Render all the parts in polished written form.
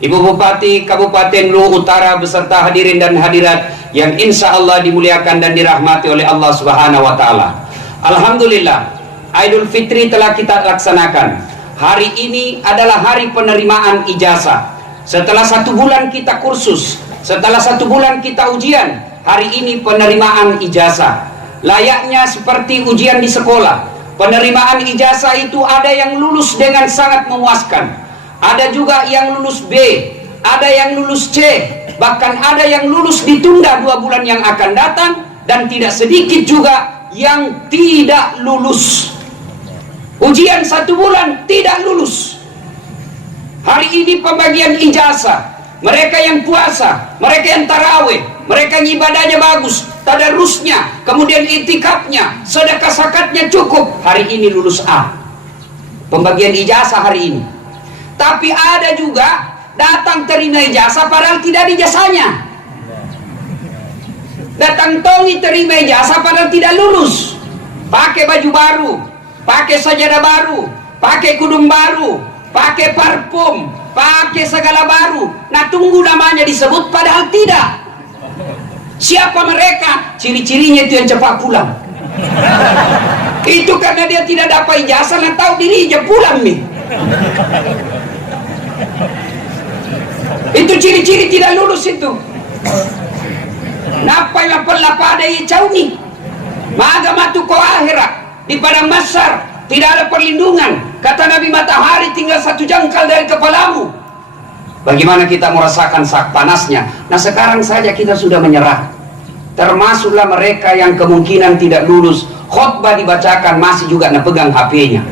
Ibu Bupati Kabupaten Luwu Utara beserta hadirin dan hadirat yang insya Allah dimuliakan dan dirahmati oleh Allah Subhanahu wa Ta'ala. Alhamdulillah, Idul Fitri telah kita laksanakan. Hari ini adalah hari penerimaan ijazah. Setelah 1 bulan kita kursus, setelah 1 bulan kita ujian, hari ini penerimaan ijazah. Layaknya seperti ujian di sekolah. Penerimaan ijazah itu ada yang lulus dengan sangat memuaskan, ada juga yang lulus B, ada yang lulus C, bahkan ada yang lulus ditunda 2 bulan yang akan datang, dan tidak sedikit juga yang tidak lulus. Ujian 1 bulan tidak lulus. Hari ini pembagian ijazah. Mereka yang puasa, mereka yang tarawih, mereka yang ibadahnya bagus, tadarusnya, kemudian itikafnya, sedekah zakatnya cukup, hari ini lulus A. Pembagian ijazah hari ini. Tapi ada juga datang terima ijazah padahal tidak ada ijazahnya. Datang tongi terima ijazah padahal tidak lulus. Pakai baju baru, pakai sajadah baru, pakai kudung baru, pakai parfum, pakai segala baru. Nah, tunggu namanya disebut padahal tidak. Siapa mereka? Ciri-cirinya itu yang cepat pulang. Itu karena dia tidak dapat ijazah dan tahu dirinya pulang nih. Itu ciri-ciri tidak lulus itu. Napa yang pelapa ada jauh nih. Maga matu ko akhirat di padang mahsyar tidak ada perlindungan. Kata Nabi, matahari tinggal 1 jangkal dari kepalamu. Bagaimana kita merasakan sak panasnya? Nah, sekarang saja kita sudah menyerah. Termasuklah mereka yang kemungkinan tidak lulus. Khutbah dibacakan masih juga pegang HP-nya.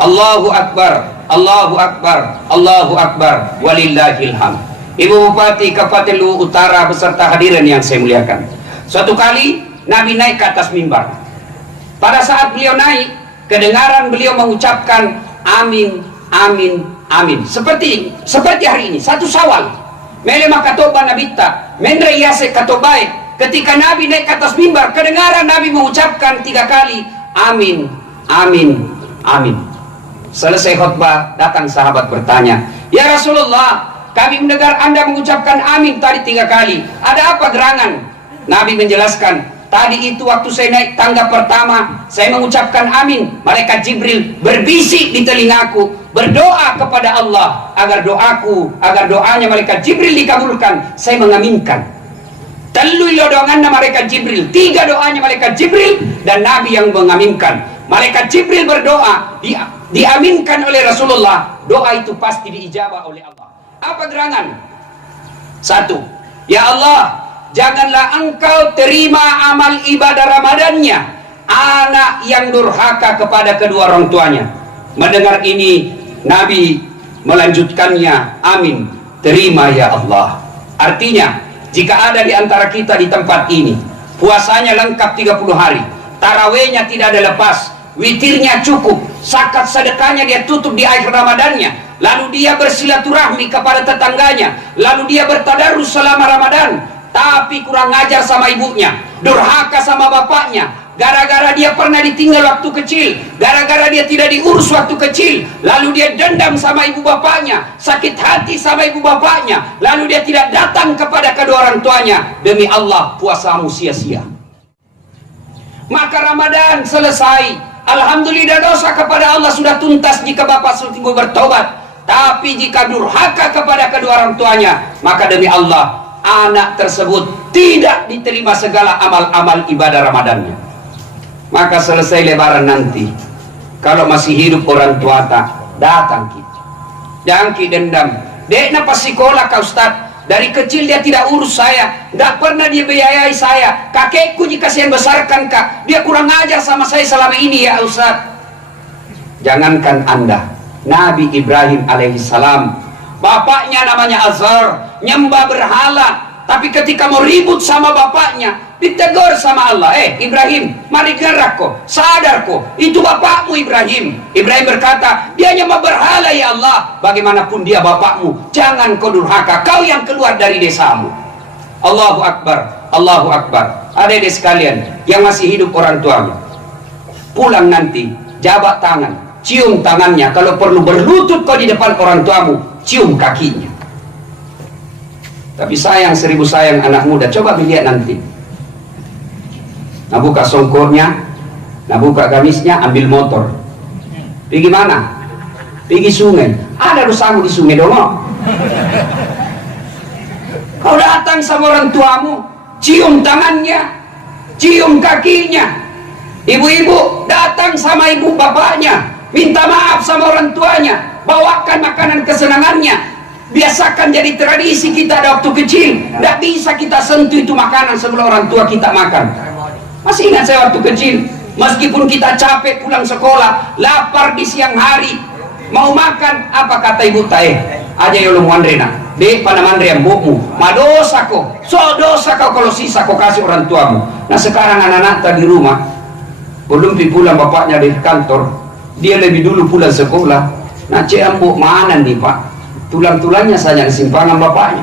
Allahu Akbar, Allahu Akbar, Allahu Akbar, walillahil hamd. Ibu Bupati Kabupaten Luwu Utara beserta hadirin yang saya muliakan. Suatu kali Nabi naik ke atas mimbar. Pada saat beliau naik, kedengaran beliau mengucapkan amin, amin, amin. Seperti hari ini, 1 Syawal. Melema katoba nabita, mendre yase katobai. Ketika Nabi naik ke atas mimbar, kedengaran Nabi mengucapkan 3 kali amin, amin, amin. Selesai khutbah, datang sahabat bertanya, ya Rasulullah, kami mendengar Anda mengucapkan amin tadi 3 kali. Ada apa gerangan? Nabi menjelaskan, tadi itu waktu saya naik tangga pertama, saya mengucapkan amin. Malaikat Jibril berbisik di telingaku, berdoa kepada Allah agar doanya malaikat Jibril dikabulkan. Saya mengaminkan. Telu lodongan malaikat Jibril, 3 doanya malaikat Jibril dan Nabi yang mengaminkan. Malaikat Jibril berdoa, diaminkan oleh Rasulullah. Doa itu pasti diijabah oleh Allah. Apa gerangan? 1, ya Allah, janganlah engkau terima amal ibadah Ramadannya anak yang durhaka kepada kedua orang tuanya. Mendengar ini, Nabi melanjutkannya, amin, terima ya Allah. Artinya, jika ada di antara kita di tempat ini, puasanya lengkap 30 hari, tarawihnya tidak ada lepas, witirnya cukup, zakat sedekahnya dia tutup di akhir Ramadannya, lalu dia bersilaturahmi kepada tetangganya, lalu dia bertadarus selama Ramadan, tapi kurang ajar sama ibunya, durhaka sama bapaknya, gara-gara dia pernah ditinggal waktu kecil, gara-gara dia tidak diurus waktu kecil, lalu dia dendam sama ibu bapaknya, sakit hati sama ibu bapaknya, lalu dia tidak datang kepada kedua orang tuanya. Demi Allah, puasamu sia-sia. Maka Ramadan selesai, alhamdulillah, dosa kepada Allah sudah tuntas jika bapak sudah bertobat. Tapi jika durhaka kepada kedua orang tuanya, maka demi Allah, anak tersebut tidak diterima segala amal-amal ibadah Ramadannya. Maka selesai lebaran nanti, kalau masih hidup orang tua datang kita, jangki dendam, dek napa sekolah kak Ustaz, dari kecil dia tidak urus saya, tidak pernah dia biayai saya, kakekku jika saya besarkan kak, dia kurang ajar sama saya selama ini ya Ustaz. Jangankan Anda, Nabi Ibrahim alaihissalam, bapaknya namanya Azhar, nyembah berhala, tapi ketika mau ribut sama bapaknya, ditegur sama Allah, Ibrahim, mari gerak kok, sadar kok, itu bapakmu Ibrahim. Ibrahim berkata, dia nyembah berhala ya Allah, bagaimanapun dia bapakmu, jangan kau durhaka, kau yang keluar dari desamu. Allahu Akbar, Allahu Akbar. Adik-adik sekalian yang masih hidup orang tuanya, pulang nanti jabat tangan, cium tangannya. Kalau perlu berlutut kau di depan orang tuamu, cium kakinya. Tapi sayang, seribu sayang anak muda, coba lihat nanti. Nah buka songkornya, nah buka gamisnya, ambil motor. Pergi mana? Pergi sungai. Ada dosamu di sungai dono. Kau datang sama orang tuamu, cium tangannya, cium kakinya. Ibu-ibu datang sama ibu bapaknya, minta maaf sama orang tuanya, bawakan makanan kesenangannya. Biasakan jadi tradisi kita ada waktu kecil. Tidak bisa kita sentuh itu makanan sebelum orang tua kita makan. Masih ingat saya waktu kecil, meskipun kita capek pulang sekolah, lapar di siang hari, mau makan, apa kata ibu tae? Aja yolo muandrena, dek pada mandrian buku, madosa kok, so dosa kau kalau sisa kau kasih orang tuamu. Nah sekarang anak-anak tadi di rumah, belum pulang bapaknya dari kantor, dia lebih dulu pulang sekolah. Nah cembuk mana nih pak? Tulang-tulangnya saja di simpangan bapaknya.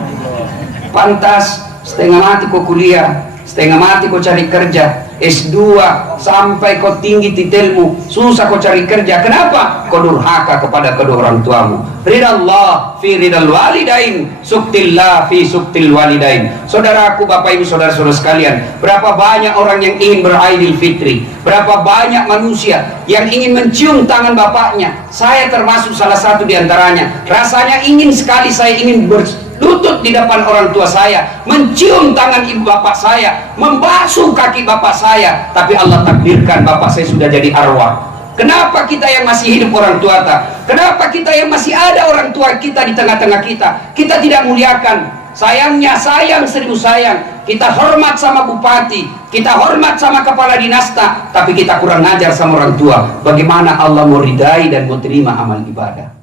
Pantas setengah mati kau kuliah, setengah mati kau cari kerja, S2 sampai kau tinggi titelmu, susah kau cari kerja. Kenapa? Kau durhaka kepada kedua orang tuamu. Ridallah fi ridal walidain, suktillah fi suktil walidain. Saudaraku, bapak ibu, saudara-saudara sekalian, berapa banyak orang yang ingin beraidil fitri, berapa banyak manusia yang ingin mencium tangan bapaknya. Saya termasuk salah satu di antaranya. Rasanya ingin sekali saya ingin berlutut di depan orang tua saya, mencium tangan ibu bapak saya, membasuh kaki bapak saya. Tapi Allah takdirkan bapak saya sudah jadi arwah. Kenapa kita yang masih hidup orang tua tak? Kenapa kita yang masih ada orang tua kita di tengah-tengah kita tidak muliakan? Sayangnya, sayang seribu sayang, kita hormat sama bupati, kita hormat sama kepala dinas, tapi kita kurang ngajar sama orang tua. Bagaimana Allah mau ridai dan mau terima amal ibadah?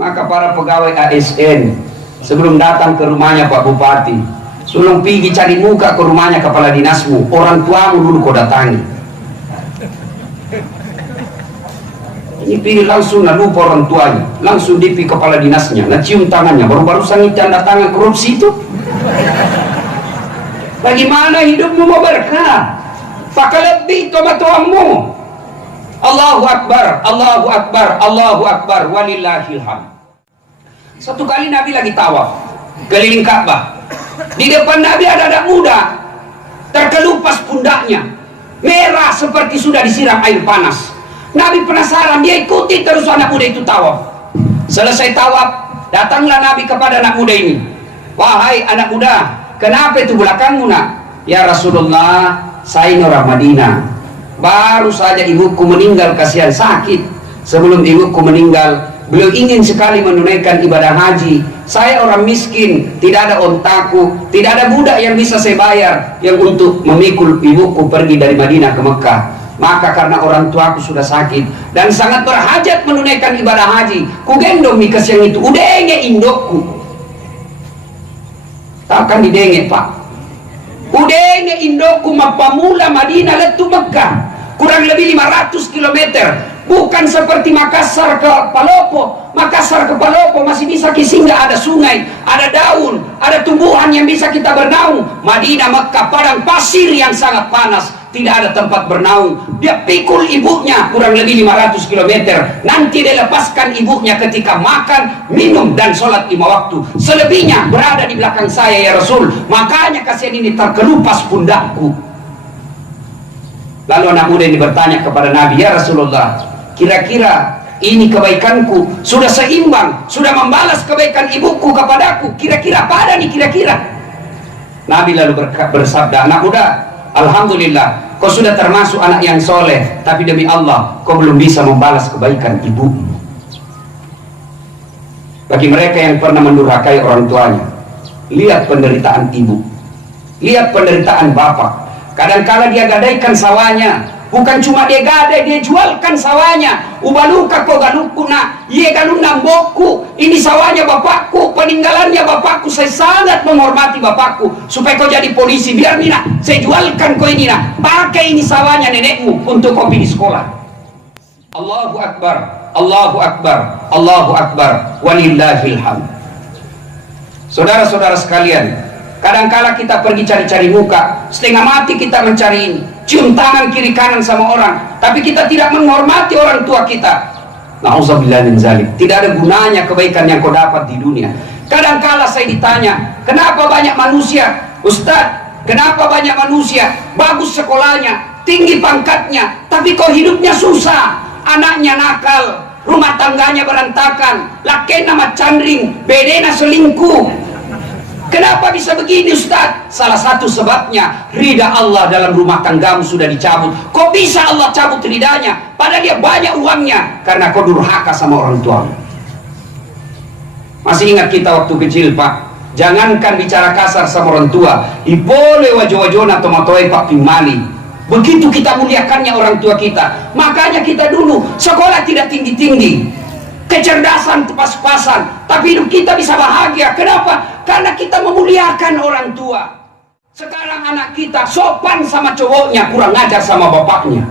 Maka para pegawai ASN, sebelum datang ke rumahnya Pak Bupati, sebelum pergi cari muka ke rumahnya kepala dinasmu, orang tuamu dulu kau datangi. Ini pilih langsung, nah lupa orang tuanya, langsung dipi kepala dinasnya, nah cium tangannya, baru-barusan ini tanda tangan korupsi itu. Bagaimana hidupmu mau berkah? Pakai lebih sama tuamu. Allahu Akbar, Allahu Akbar, Allahu Akbar, walillahil hamd. Satu kali Nabi lagi tawaf keliling Ka'bah. Di depan Nabi ada anak muda, terkelupas pundaknya, merah seperti sudah disiram air panas. Nabi penasaran, dia ikuti terus anak muda itu tawaf. Selesai tawaf, datanglah Nabi kepada anak muda ini. Wahai anak muda, kenapa itu belakangmu nak? Ya Rasulullah, saya ini orang Madinah. Baru saja ibuku meninggal, kasihan sakit. Sebelum ibuku meninggal, beliau ingin sekali menunaikan ibadah haji. Saya orang miskin, tidak ada ontaku, tidak ada budak yang bisa saya bayar yang untuk memikul ibuku pergi dari Madinah ke Mekah. Maka karena orang tuaku sudah sakit dan sangat berhajat menunaikan ibadah haji, ku gendong mikas yang itu, udenge indokku. Takkan didenge pak, udenge indokku mapamula Madinah letu Mekah, kurang lebih 500 km. Bukan seperti Makassar ke Palopo. Makassar ke Palopo masih bisa singgah, ada sungai, ada daun, ada tumbuhan yang bisa kita bernaung. Madinah Mekah padang pasir yang sangat panas, tidak ada tempat bernaung. Dia pikul ibunya kurang lebih 500 km. Nanti dia lepaskan ibunya ketika makan, minum dan sholat 5 waktu. Selebihnya berada di belakang saya ya Rasul. Makanya kasihan ini terkelupas pundakku. Lalu anak muda ini bertanya kepada Nabi, ya Rasulullah, kira-kira ini kebaikanku sudah seimbang, sudah membalas kebaikan ibuku kepadaku, kira-kira apa ada nih kira-kira? Nabi lalu bersabda, anak muda, alhamdulillah kau sudah termasuk anak yang soleh, tapi demi Allah kau belum bisa membalas kebaikan ibumu. Bagi mereka yang pernah mendurhakai orang tuanya, lihat penderitaan ibu, lihat penderitaan bapak. Kadang-kala dia gadaikan sawahnya, bukan cuma dia gadai, dia jualkan sawahnya. Ubaluka kau galukuna, ye galunang boku. Ini sawahnya bapakku, peninggalannya bapakku. Saya sangat menghormati bapakku. Supaya kau jadi polisi, biar mina saya jualkan kau ini nak. Pakai ini sawahnya nenekmu untuk kau pergi sekolah. Allahu Akbar, Allahu Akbar, Allahu Akbar, walillahil hamd. Saudara-saudara sekalian, kadangkala kita pergi cari-cari muka, setengah mati kita mencari ini, cium tangan kiri kanan sama orang, tapi kita tidak menghormati orang tua kita. Nauzubillah min zalik. Tidak ada gunanya kebaikan yang kau dapat di dunia. Kadangkala saya ditanya, kenapa banyak manusia, Ustaz, kenapa banyak manusia bagus sekolahnya, tinggi pangkatnya, tapi kok hidupnya susah, anaknya nakal, rumah tangganya berantakan, lakena macandring, bedena selingkuh. Kenapa bisa begini, Ustaz? Salah satu sebabnya ridha Allah dalam rumah tanggamu sudah dicabut. Kok bisa Allah cabut ridhanya padahal dia banyak uangnya? Karena kau durhaka sama orang tuamu. Masih ingat kita waktu kecil, Pak? Jangankan bicara kasar sama orang tua, boleh wajo-wajona tomatoi Pak Pimali. Begitu kita muliakannya orang tua kita. Makanya kita dulu sekolah tidak tinggi-tinggi, kecerdasan pas-pasan, tapi hidup kita bisa bahagia. Kenapa? Karena kita memuliakan orang tua. Sekarang anak kita sopan sama cowoknya, kurang ajar sama bapaknya.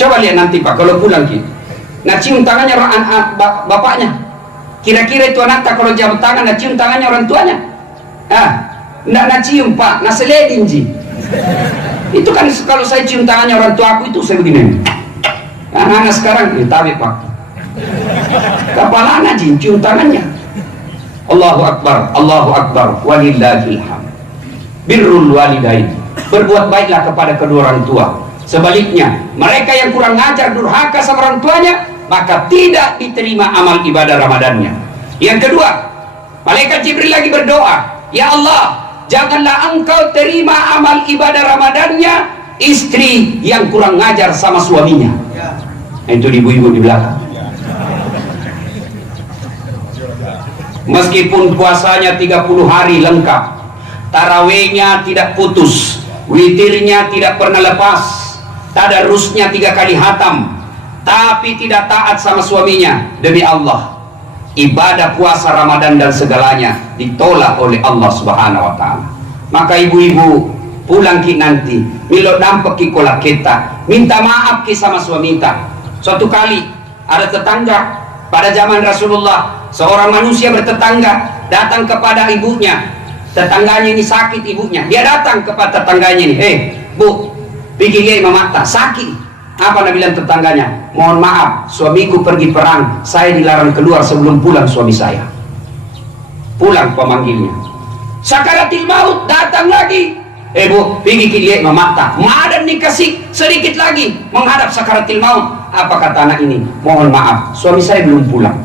Coba lihat nanti, Pak, kalau pulang kita, nah cium tangannya bapaknya. Kira-kira itu anak tak kalau jam tangan, nah cium tangannya orang tuanya. Nak cium, Pak, nah seledin ji. Itu kan kalau saya cium tangannya orang tua aku itu saya begini. Anak-anak sekarang tabi, Pak, kepala anak cium tangannya. Allahu Akbar, Allahu Akbar, walillahil hamd. Birrul walidain, berbuat baiklah kepada kedua orang tua. Sebaliknya, mereka yang kurang ajar, durhaka sama orang tuanya, maka tidak diterima amal ibadah Ramadannya. Yang kedua, malaikat Jibril lagi berdoa, ya Allah, janganlah engkau terima amal ibadah Ramadannya istri yang kurang ajar sama suaminya. Itu ibu-ibu di belakang. Meskipun puasanya 30 hari lengkap, tarawihnya tidak putus, witirnya tidak pernah lepas, tadarusnya 3 kali hatam, tapi tidak taat sama suaminya, demi Allah, ibadah puasa Ramadan dan segalanya ditolak oleh Allah Subhanahu wa Ta'ala. Maka ibu-ibu pulang ki nanti, milo dampak ki kolak kita, minta maaf ki sama suami kita. Suatu kali ada tetangga pada zaman Rasulullah, seorang manusia bertetangga datang kepada ibunya. Tetangganya ini sakit ibunya. Dia datang kepada tetangganya ini, Bu, pikir dia mamata sakit. Apa Nabi bilang tetangganya? Mohon maaf, suamiku pergi perang, saya dilarang keluar sebelum pulang suami saya. Pulang pemanggilnya. Sakaratil maut datang lagi. Bu, pergi dia mamata. Madan dikasih sedikit lagi menghadap sakaratil maut. Apa kata anak ini? Mohon maaf, suami saya belum pulang.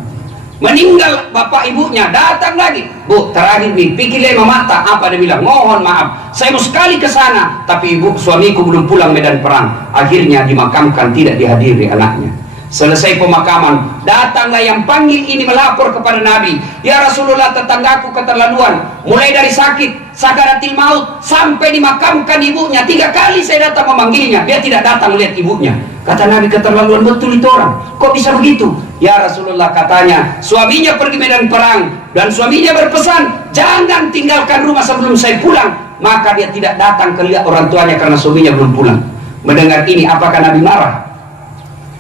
Meninggal bapak ibunya, datang lagi. Bu, terakhir nih, pikir dia mamata. Apa dia bilang? Mohon maaf, saya mau sekali ke sana, tapi ibu suamiku belum pulang medan perang. Akhirnya dimakamkan, tidak dihadiri anaknya. Selesai pemakaman, datanglah yang panggil ini melapor kepada Nabi. Ya Rasulullah, tetanggaku keterlaluan, mulai dari sakit, sakaratil maut, sampai dimakamkan ibunya. 3 kali saya datang memanggilnya, dia tidak datang melihat ibunya. Kata Nabi, keterlaluan betul itu orang. Kok bisa begitu? Ya Rasulullah, katanya suaminya pergi medan perang dan suaminya berpesan, jangan tinggalkan rumah sebelum saya pulang. Maka dia tidak datang ke lihat orang tuanya karena suaminya belum pulang. Mendengar ini, apakah Nabi marah?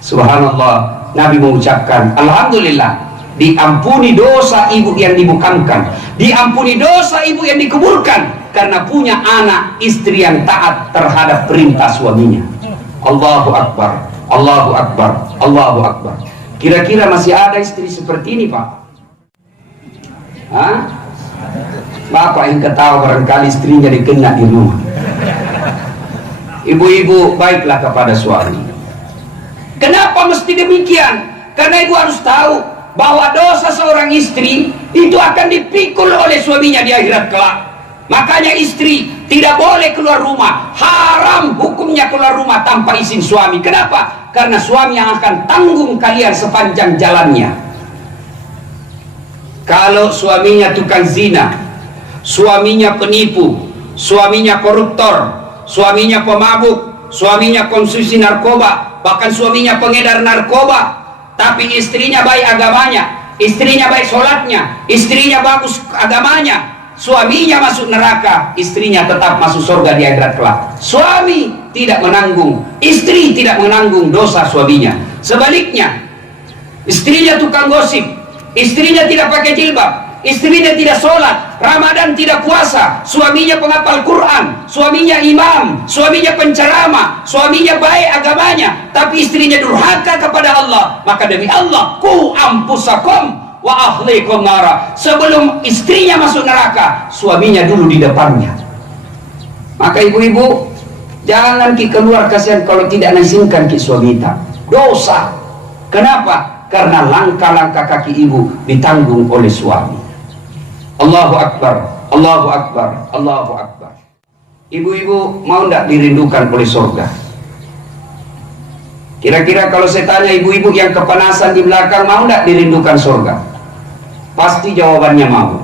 Subhanallah, Nabi mengucapkan, Alhamdulillah, diampuni dosa ibu yang dibukamkan, diampuni dosa ibu yang dikuburkan, karena punya anak istri yang taat terhadap perintah suaminya. Allahu Akbar, Allahu Akbar, Allahu Akbar. Kira-kira masih ada istri seperti ini, Pak? Hah? Bapak yang ketawa barangkali istrinya dikena di rumah. Ibu-ibu, baiklah kepada suami. Kenapa mesti demikian? Karena ibu harus tahu bahwa dosa seorang istri itu akan dipikul oleh suaminya di akhirat kelak. Makanya istri tidak boleh keluar rumah, haram hukumnya keluar rumah tanpa izin suami. Kenapa? Karena suami yang akan tanggung kalian sepanjang jalannya. Kalau suaminya tukang zina, suaminya penipu, suaminya koruptor, suaminya pemabuk, suaminya konsumsi narkoba, bahkan suaminya pengedar narkoba, tapi istrinya baik agamanya, istrinya baik sholatnya, istrinya bagus agamanya, suaminya masuk neraka, istrinya tetap masuk surga di akhirat kelak. Suami tidak menanggung, istri tidak menanggung dosa suaminya. Sebaliknya, istrinya tukang gosip, istrinya tidak pakai jilbab, istrinya tidak sholat, Ramadan tidak puasa, suaminya penghafal Quran, suaminya imam, suaminya penceramah, suaminya baik agamanya, tapi istrinya durhaka kepada Allah, maka demi Allah, ku ampusakum wa ahlikum nara. Sebelum istrinya masuk neraka, suaminya dulu di depannya. Maka ibu-ibu, jangan ki keluar kasihan kalau tidak naizinkan ki suami kita. Dosa. Kenapa? Karena langkah-langkah kaki ibu ditanggung oleh suami. Allahu Akbar, Allahu Akbar, Allahu Akbar. Ibu-ibu mau tidak dirindukan oleh surga? Kira-kira kalau saya tanya ibu-ibu yang kepanasan di belakang, mau tidak dirindukan surga? Pasti jawabannya mau.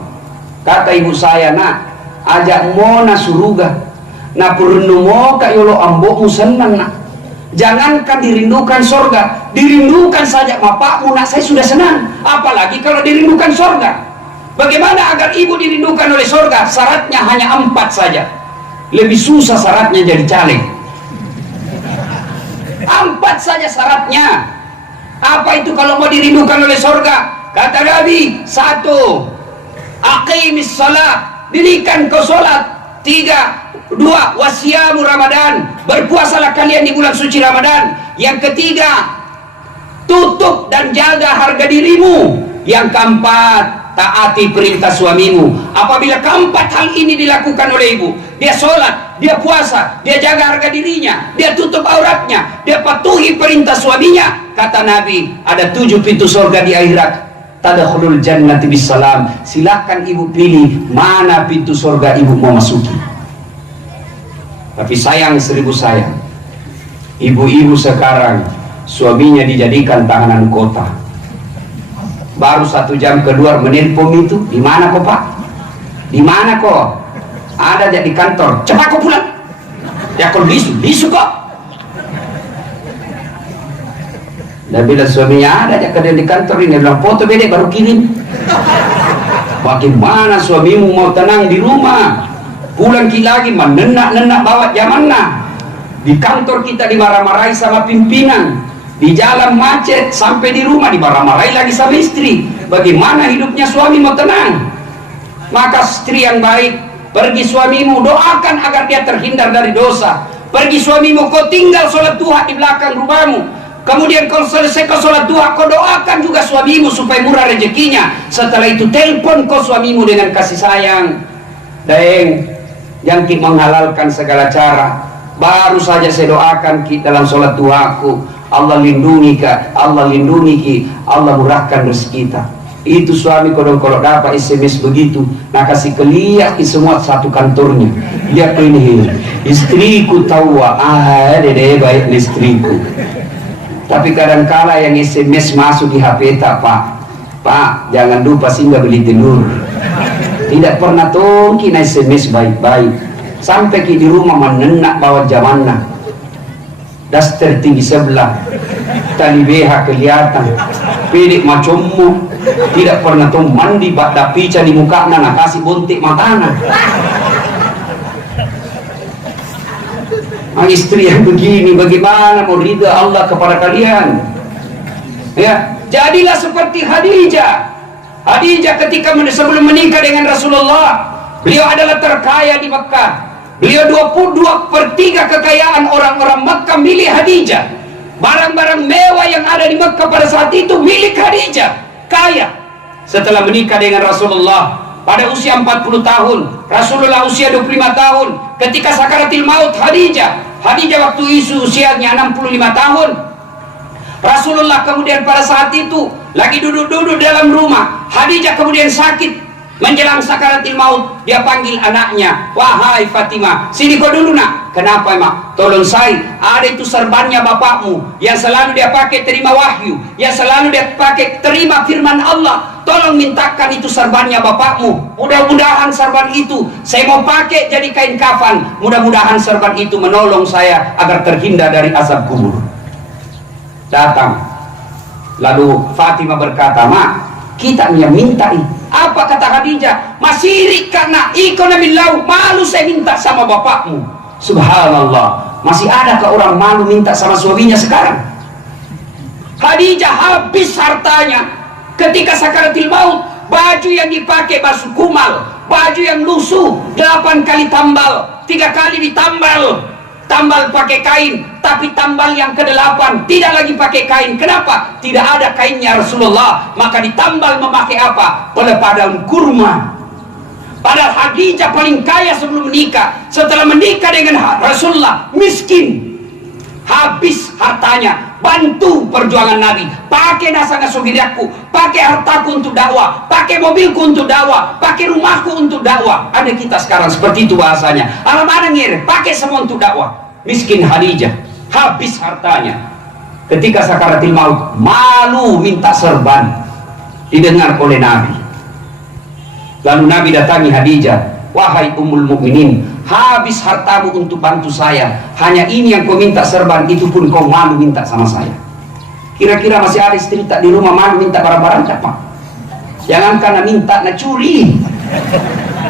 Kata ibu saya, nak, ajak mona suruga, nak purnu mo kayolo ambokmu senang nak. Jangankan dirindukan surga, dirindukan saja bapakmu nak, saya sudah senang. Apalagi kalau dirindukan surga. Bagaimana agar ibu dirindukan oleh surga? Syaratnya hanya 4 saja. Lebih susah syaratnya jadi caleg. 4 saja syaratnya. Apa itu kalau mau dirindukan oleh surga? Kata Nabi, 1, aqimis salat, dirikan kau salat. 3, 2, wasiyamu Ramadan, berpuasalah kalian di bulan suci Ramadan. Yang ketiga, tutup dan jaga harga dirimu. Yang keempat, taati perintah suamimu. Apabila keempat hal ini dilakukan oleh ibu, dia sholat, dia puasa, dia jaga harga dirinya, dia tutup auratnya, dia patuhi perintah suaminya, kata Nabi, ada 7 pintu surga di akhirat. Tadkhulul jannati bisalam. Silakan ibu pilih mana pintu surga ibu mau masuki. Tapi sayang, 1000 sayang, ibu-ibu sekarang suaminya dijadikan tahanan kota. Baru 1 jam keluar menelpon itu, di mana kok pak? Di mana kok? Ada di kantor. Cepat kok pulang. Ya kok bisu kok. Dan bila suaminya ada aja di kantor ini, bilang foto beda baru kirim. Bagaimana suamimu mau tenang di rumah? Pulang lagi menenak-nenak bawa zamanna. Di kantor kita dimarah-marahi sama pimpinan, di jalan macet, sampai di rumah dimarah-marahi lagi sama istri. Bagaimana hidupnya suami mau tenang? Maka istri yang baik, pergi suamimu, doakan agar dia terhindar dari dosa. Pergi suamimu, kau tinggal sholat duha di belakang rumahmu. Kemudian kalau selesai kau sholat duha, kau doakan juga suamimu supaya murah rezekinya. Setelah itu telepon kau suamimu dengan kasih sayang. Deng, yang kita menghalalkan segala cara. Baru saja saya doakan kita dalam sholat duhaku, Allah lindungi ka, Allah lindungi ki, Allah murahkan rezeki kita. Itu suami kalau dapat SMS begitu, nah kasih keliak semua satu kantornya. Dia ini istriku tahu, dede baik istriku. Tapi kadangkala yang SMS masuk di HP tak, Pak, jangan lupa singgah beli telur. Tidak pernah tongki SMS baik-baik. Sampai di rumah menenak bawa zamanna. Daster tinggi sebelah, tali BH kelihatan, pedek macammu. Tidak pernah tuh mandi bak pica di muka nah kasih bontik matana. Istri yang begini bagaimana mau ridha Allah kepada kalian? Ya, jadilah seperti Khadijah. Khadijah ketika sebelum menikah dengan Rasulullah, beliau adalah terkaya di Mekah. Beliau 22/3 kekayaan orang-orang Mekah milik Khadijah. Barang-barang mewah yang ada di Mekah pada saat itu milik Khadijah. Kaya. Setelah menikah dengan Rasulullah pada usia 40 tahun, Rasulullah usia 25 tahun. Ketika sakaratil maut Khadijah waktu itu usianya 65 tahun. Rasulullah kemudian pada saat itu lagi duduk-duduk dalam rumah. Khadijah kemudian sakit. Menjelang sakaratil maut, dia panggil anaknya, wahai Fatimah, sini kau dulu nak. Kenapa emak? Tolong saya, ada itu serbannya bapakmu yang selalu dia pakai terima wahyu, yang selalu dia pakai terima firman Allah. Tolong mintakan itu serbannya bapakmu. Mudah-mudahan serban itu saya mau pakai jadi kain kafan. Mudah-mudahan serban itu menolong saya agar terhindar dari azab kubur. Datang. Lalu Fatimah berkata, mak, kita yang minta ini. Apa kata Khadijah? Masyirik karena ikonomillahu, malu saya minta sama bapakmu. Subhanallah, masih adakah orang malu minta sama suaminya sekarang? Khadijah habis hartanya ketika sakaratil maut. baju yang dipakai basuh kumal, baju yang lusuh 8 kali tambal, 3 kali ditambal, tambal pakai kain, tapi tambal yang ke-8 tidak lagi pakai kain. Kenapa? Tidak ada kainnya Rasulullah, maka ditambal memakai apa? Pelepah daun kurma. Padahal Khadijah paling kaya sebelum menikah. Setelah menikah dengan Rasulullah, miskin, habis hartanya, bantu perjuangan Nabi, pakai nasa sogiriaku, pakai hartaku untuk dakwah, pakai mobilku untuk dakwah, pakai rumahku untuk dakwah. Ada kita sekarang seperti itu bahasanya, alam ada ngir, pakai semua untuk dakwah. Miskin Khadijah, habis hartanya. Ketika sakaratil maut, malu minta serban, didengar oleh Nabi. Lalu Nabi datangi Khadijah, wahai ummul mukminin, habis hartamu untuk bantu saya, hanya ini yang kau minta serban, itu pun kau malu minta sama saya. Kira-kira masih ada istri tak di rumah malu minta barang-barang tak, Pak? Jangankan minta, nak curi,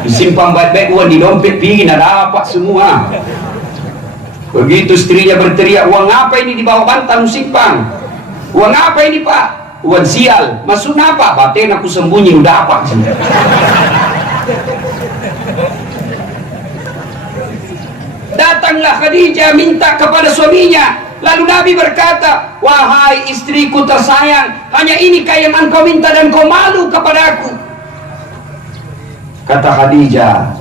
disimpan baik-baik uang di dompet, pingin ada apa semua. Begitu istrinya berteriak, uang apa ini di bawah bantal simpan? Uang apa ini, Pak? Uang sial. Maksudnya apa? Batin aku sembunyi, udah apa? Datanglah Khadijah minta kepada suaminya. Lalu Nabi berkata, wahai istriku tersayang, hanya inikah yang engkau minta dan kau malu kepadaku? Kata Khadijah,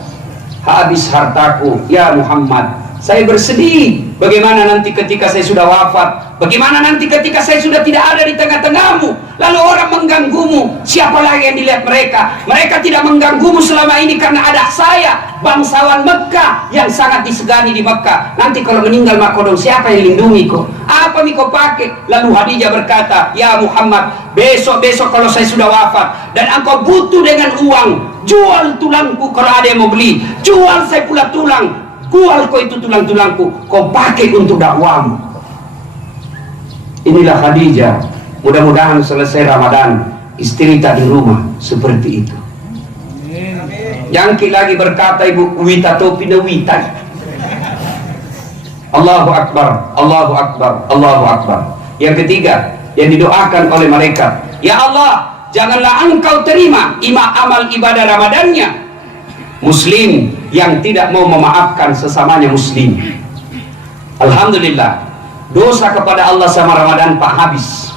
habis hartaku, ya Muhammad, saya bersedih. Bagaimana nanti ketika saya sudah wafat? Bagaimana nanti ketika saya sudah tidak ada di tengah-tengahmu? Lalu orang mengganggumu. Siapa lagi yang dilihat mereka? Mereka tidak mengganggumu selama ini karena ada saya, bangsawan Mekah yang sangat disegani di Mekah. Nanti kalau meninggal makodong, siapa yang lindungi kau? Apa nih kau pakai? Lalu Khadijah berkata, ya Muhammad, besok-besok kalau saya sudah wafat dan engkau butuh dengan uang, jual tulangku kalau ada yang mau beli. Jual saya pula tulang. Kual kau itu tulang-tulangku, kau pakai untuk dakwamu. Inilah Khadijah. Mudah-mudahan selesai Ramadan istri tak di rumah seperti itu. Jangkit lagi berkata Ibu Wita Topi Wita, Allahu Akbar, Allahu Akbar, Allahu Akbar. Yang ketiga yang didoakan oleh malaikat, ya Allah, janganlah engkau terima amal ibadah Ramadannya muslim yang tidak mau memaafkan sesamanya muslim. Alhamdulillah, dosa kepada Allah sama Ramadan Pak habis.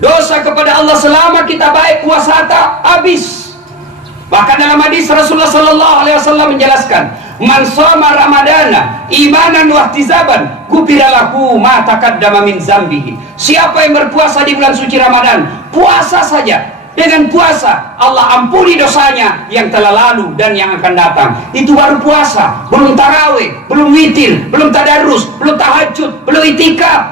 Dosa kepada Allah selama kita baik puasa tak habis. Bahkan dalam hadis Rasulullah sallallahu alaihi wasallam menjelaskan, man shoma ramadana imanan wa ihtisaban ghufira lahu ma taqaddama min dzambihi. Siapa yang berpuasa di bulan suci Ramadan, puasa saja, dengan puasa Allah ampuni dosanya yang telah lalu dan yang akan datang. Itu baru puasa, belum tarawih, belum witir, belum tadarus, belum tahajud, belum itikaf.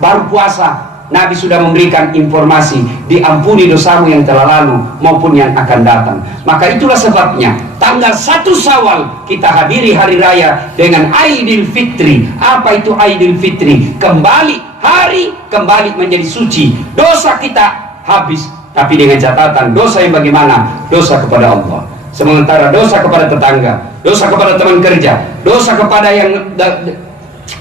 Baru puasa Nabi sudah memberikan informasi, diampuni dosamu yang telah lalu maupun yang akan datang. Maka itulah sebabnya tanggal 1 Syawal kita hadiri hari raya dengan Aidil Fitri. Apa itu Aidil Fitri? Kembali hari, kembali menjadi suci. Dosa kita habis, tapi dengan catatan dosa yang bagaimana? Dosa kepada Allah. Sementara dosa kepada tetangga, dosa kepada teman kerja, dosa kepada yang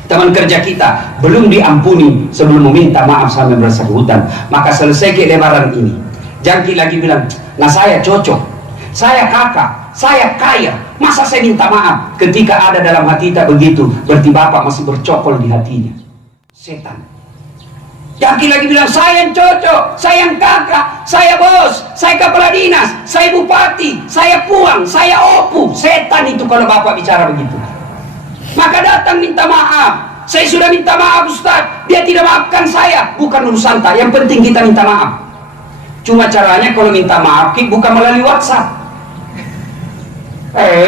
teman kerja kita belum diampuni sebelum meminta maaf sampai bersangkutan. Maka selesai lebaran ini, jangki lagi bilang, nah saya cocok, saya kakak, saya kaya, masa saya minta maaf? Ketika ada dalam hati tak begitu, berarti bapak masih bercokol di hatinya. Setan. Jaki lagi bilang, saya yang cocok, saya yang kakak, saya bos, saya kepala dinas, saya bupati, saya puang, saya opu. Setan itu kalau bapak bicara begitu. Maka datang minta maaf. Saya sudah minta maaf Ustaz, dia tidak maafkan saya. Bukan urusan tak, yang penting kita minta maaf. Cuma caranya kalau minta maaf bukan melalui WhatsApp.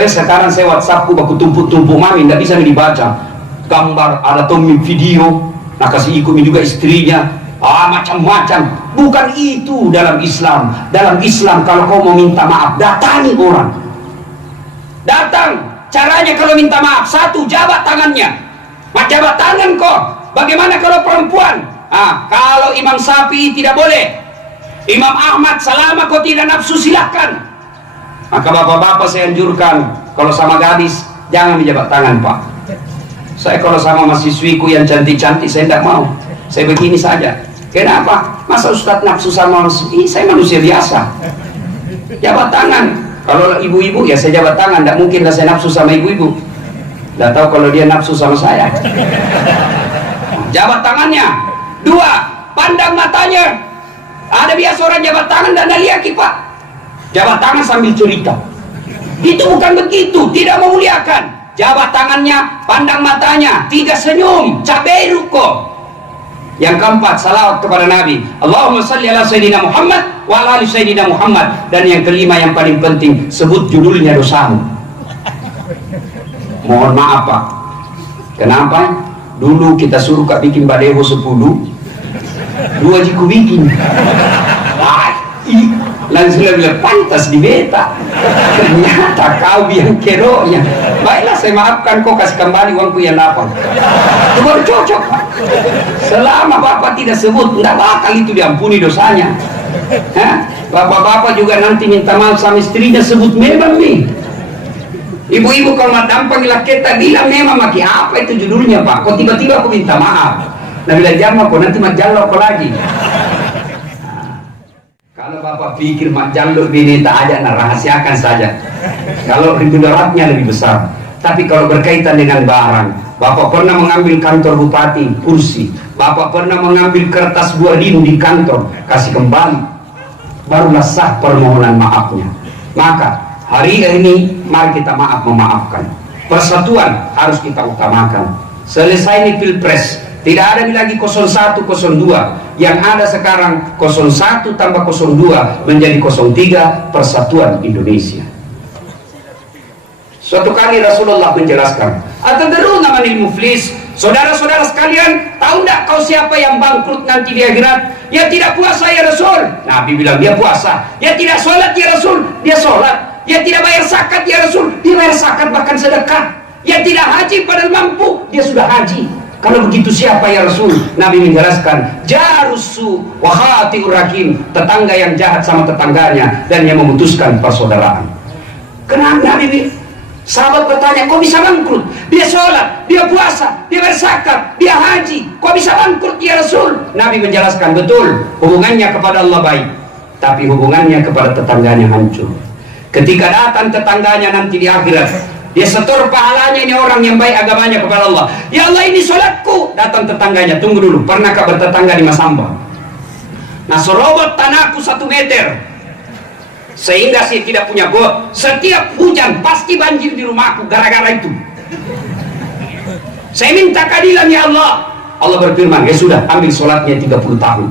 Sekarang saya WhatsAppku baku tumpuk-tumpuk mami, tidak bisa dibaca. Gambar, ada tommy video. Nah kasih ikut juga istrinya, macam-macam. Bukan itu dalam Islam. Dalam Islam kalau kau mau minta maaf, datangi orang. Datang. Caranya kalau minta maaf, satu, jabat tangannya. Jabat tangan kok. Bagaimana kalau perempuan? Kalau Imam Syafi'i tidak boleh. Imam Ahmad, selama kau tidak nafsu silahkan. Maka bapak-bapak saya anjurkan, kalau sama gadis jangan dijabat tangan Pak. Saya kalau sama mahasiswiku yang cantik-cantik saya tidak mau. Saya begini saja. Kenapa? Masa Ustadz nafsu sama saya manusia biasa. Jabat tangan. Kalau ibu-ibu ya saya jabat tangan. Tidak mungkin saya nafsu sama ibu-ibu. Tidak tahu kalau dia nafsu sama saya. Jabat tangannya. 2, pandang matanya. Ada biasa orang jabat tangan dan liaki pak. Jabat tangan sambil cerita. Itu bukan begitu, tidak memuliakan. Jabat tangannya, pandang matanya, 3 senyum, cabai ruko. Yang keempat, salawat kepada Nabi. Allahumma salli ala Sayyidina Muhammad wa ala ali Sayyidina Muhammad. Dan yang kelima yang paling penting, sebut judulnya dosamu. Mohon maaf pak. Kenapa? Dulu kita suruh kak bikin badeho 10, 2 jiku bikin. Langsung dia bilang pantas di beta. Ternyata kau biang keroknya. Baiklah saya maafkan, kau kasih kembali uangku yang 8. Itu baru cocok. Selama bapak tidak sebut, tidak bakal itu diampuni dosanya. Bapak-bapak juga nanti minta maaf sama istrinya, sebut memang nih. Ibu-ibu kalau dampang kita bilang memang maki apa itu judulnya pak. Kok tiba-tiba aku minta maaf. Nah bila jam aku nanti majalah aku lagi. Kalau bapak pikir mak jalur ini tak ada, nah rahasiakan saja. Kalau itu daratnya lebih besar. Tapi kalau berkaitan dengan barang, bapak pernah mengambil kantor bupati kursi, bapak pernah mengambil kertas buah dim di kantor, kasih kembali, barulah sah permohonan maafnya. Maka hari ini mari kita memaafkan. Persatuan harus kita utamakan. Selesai ini pilpres, tidak ada lagi 01, 02. Yang ada sekarang 01 tambah 02 menjadi 03, persatuan Indonesia. Suatu kali Rasulullah menjelaskan, atadruna manil muflis? Saudara-saudara sekalian, tahu tidak kau siapa yang bangkrut nanti di akhirat? Ya tidak puasa ya Rasul. Nabi bilang dia puasa. Ya tidak sholat ya Rasul, dia sholat. Ya tidak bayar zakat ya Rasul, dia bayar zakat bahkan sedekah. Ya tidak haji padahal mampu, dia sudah haji. Kalau begitu siapa ya Rasul? Nabi menjelaskan, jarusu wa khati'ur rahim, tetangga yang jahat sama tetangganya dan yang memutuskan persaudaraan. Kenapa Nabi? Sahabat bertanya, kok bisa bangkrut? Dia sholat, dia puasa, dia berzakat, dia haji, kok bisa bangkrut ya Rasul? Nabi menjelaskan, betul, hubungannya kepada Allah baik, tapi hubungannya kepada tetangganya hancur. Ketika datang tetangganya nanti di akhirat, dia setor pahalanya, ini orang yang baik agamanya kepada Allah. Ya Allah ini sholatku. Datang tetangganya, tunggu dulu, pernahkah bertetangga di Masamba? Nah serobot tanahku 1 meter, sehingga saya tidak punya got. Setiap hujan pasti banjir di rumahku gara-gara itu. Saya minta keadilan ya Allah. Allah berfirman, ya sudah, ambil sholatnya 30 tahun.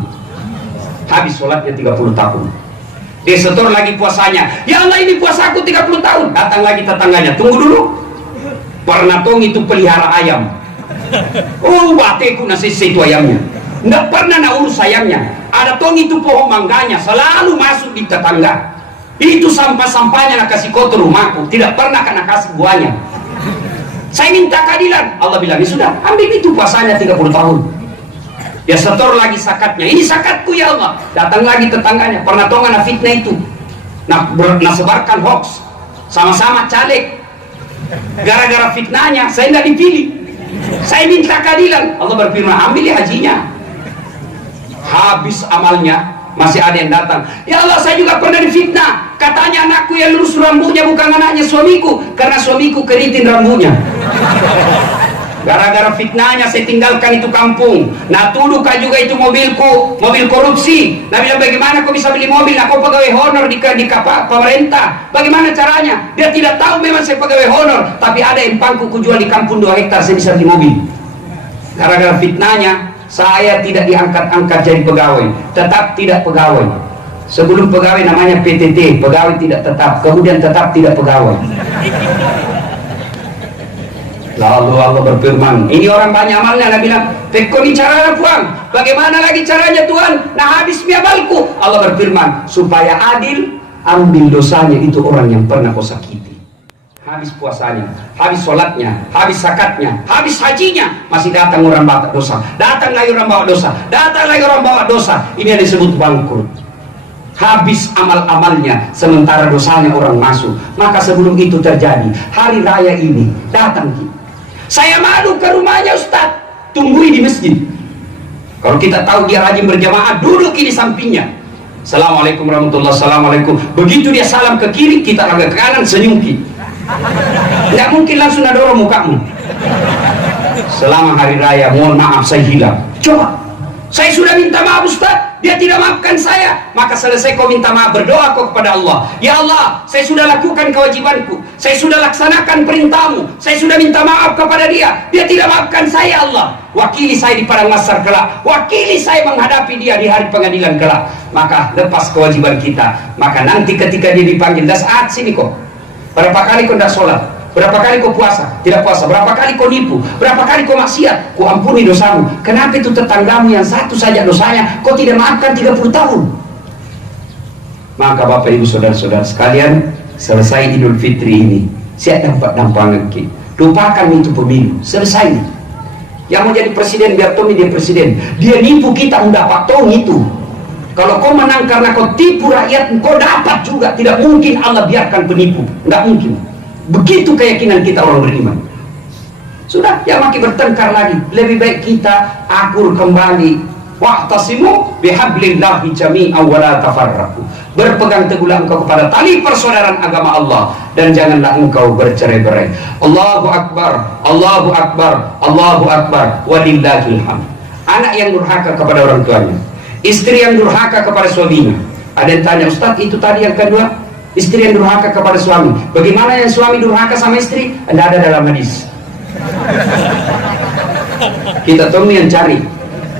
Habis sholatnya 30 tahun. Dia setor lagi puasanya. Ya Allah ini puasaku 30 tahun. Datang lagi tetangganya. Tunggu dulu. Pernah tong itu pelihara ayam. Oh bateku nasi itu ayamnya. Nggak pernah nak urus ayamnya. Ada tong itu pohon mangganya. Selalu masuk di tetangga. Itu sampah-sampahnya nak kasih kotor rumahku. Tidak pernah nak kasih buahnya. Saya minta keadilan. Allah bilang, ya sudah. Ambil itu puasanya 30 tahun. Ya setor lagi zakatnya. Ini zakatku ya Allah. Datang lagi tetangganya. Pernah tahu nggak fitnah itu? Nah sebarkan hoax. Sama-sama caleg. Gara-gara fitnahnya saya nggak dipilih. Saya minta keadilan. Allah berfirman, ambil hajinya. Habis amalnya, masih ada yang datang. Ya Allah saya juga pernah difitnah. Katanya anakku yang lurus rambutnya bukan anaknya suamiku. Karena suamiku keriting rambutnya. Gara-gara fitnahnya saya tinggalkan itu kampung. Nah tuduhkah juga itu mobilku, mobil korupsi. Nah bilang bagaimana kau bisa beli mobil? Nah kau pegawai honor di pemerintah. Bagaimana caranya? Dia tidak tahu memang saya pegawai honor. Tapi ada empangku kujual di kampung 2 hektar, saya bisa beli mobil. Gara-gara fitnahnya saya tidak diangkat-angkat jadi pegawai. Tetap tidak pegawai. Sebelum pegawai namanya PTT, pegawai tidak tetap. Kemudian tetap tidak pegawai. Lalu Allah berfirman, ini orang banyak amalnya. Dia bilang, tekoni caranya puang. Bagaimana lagi caranya Tuhan? Nah habis miabalku. Allah berfirman, supaya adil, ambil dosanya itu orang yang pernah kau sakiti. Habis puasanya, habis sholatnya, habis zakatnya, habis hajinya, masih datang orang bawa dosa. Datang lagi orang bawa dosa. Datang lagi orang bawa dosa. Ini yang disebut bangkrut. Habis amal-amalnya, sementara dosanya orang masuk. Maka sebelum itu terjadi, hari raya ini datang kita. Saya malu ke rumahnya Ustaz, tunggui di masjid. Kalau kita tahu dia rajin berjamaah, duduk di sampingnya. Assalamualaikum warahmatullahi wabarakatuh. Assalamualaikum. Begitu dia salam ke kiri, kita agak ke kanan, senyum ki. Tidak mungkin langsung adoro mukamu. Selama hari raya, mohon maaf saya hilang. Coba, saya sudah minta maaf Ustaz, dia tidak maafkan saya. Maka selesai kau minta maaf, berdoa kau kepada Allah. Ya Allah, saya sudah lakukan kewajibanku, saya sudah laksanakan perintahmu, saya sudah minta maaf kepada dia tidak maafkan saya. Allah, wakili saya di padang mahsyar kelak, wakili saya menghadapi dia di hari pengadilan kelak. Maka lepas kewajiban kita, maka nanti ketika dia dipanggil, dah saat sini kok, berapa kali kau tidak sholat, berapa kali kau puasa, tidak puasa, berapa kali kau nipu, berapa kali kau maksiat, kau ampuni dosamu. Kenapa itu tetanggamu yang satu saja dosanya kau tidak maafkan 30 tahun? Maka Bapak Ibu Saudara-saudara sekalian, selesai Idul Fitri ini, saya dapat dampangan ki. Lupakan itu pemilu, selesai. Yang mau jadi presiden biar Tommy dia presiden. Dia nipu kita mendapat tong itu. Kalau kau menang karena kau tipu rakyat, kau dapat juga. Tidak mungkin Allah biarkan penipu, tidak mungkin. Begitu keyakinan kita orang beriman. Sudah, ya makin bertengkar lagi. Lebih baik kita akur kembali. Wa'tasimu bihablillahi jami'an wa la tafarraqu. Berpegang teguhlah engkau kepada tali persaudaraan agama Allah, dan janganlah engkau bercerai-berai. Allahu Akbar, Allahu Akbar, Allahu Akbar, walillahil hamd. Anak yang durhaka kepada orang tuanya, istri yang durhaka kepada suaminya. Ada yang tanya, Ustaz, itu tadi yang kedua, istri yang durhaka kepada suami. Bagaimana yang suami durhaka sama istri? Tidak ada dalam hadis. Kita tahu yang cari.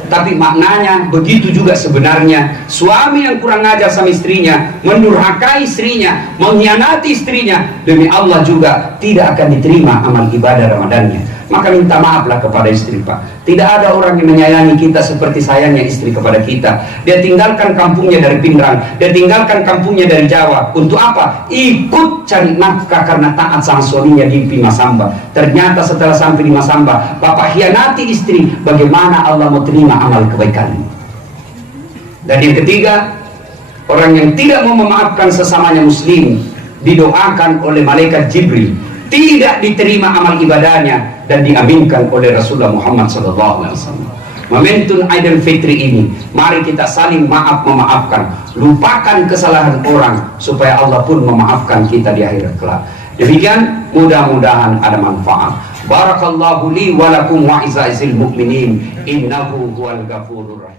Tapi maknanya begitu juga sebenarnya. Suami yang kurang ajar sama istrinya, mendurhakai istrinya, mengkhianati istrinya, demi Allah juga tidak akan diterima amal ibadah Ramadannya. Maka minta maaflah kepada istri, Pak. Tidak ada orang yang menyayangi kita seperti sayangnya istri kepada kita. Dia tinggalkan kampungnya dari Pindrang, dia tinggalkan kampungnya dari Jawa. Untuk apa? Ikut cari nafkah karena taat sama suaminya di Masamba. Ternyata setelah sampai di Masamba, Bapak hianati istri. Bagaimana Allah mau terima amal kebaikan? Dan yang ketiga, orang yang tidak mau memaafkan sesamanya muslim, didoakan oleh malaikat Jibril, tidak diterima amal ibadahnya dan diaminkan oleh Rasulullah Muhammad SAW. Momentum Idul Fitri ini, mari kita saling maaf memaafkan, lupakan kesalahan orang supaya Allah pun memaafkan kita di akhirat kelak. Demikian, mudah-mudahan ada manfaat. Barakallahu li wa lakum wa izza'il mu'minin, innahu huwal ghafurur rahim.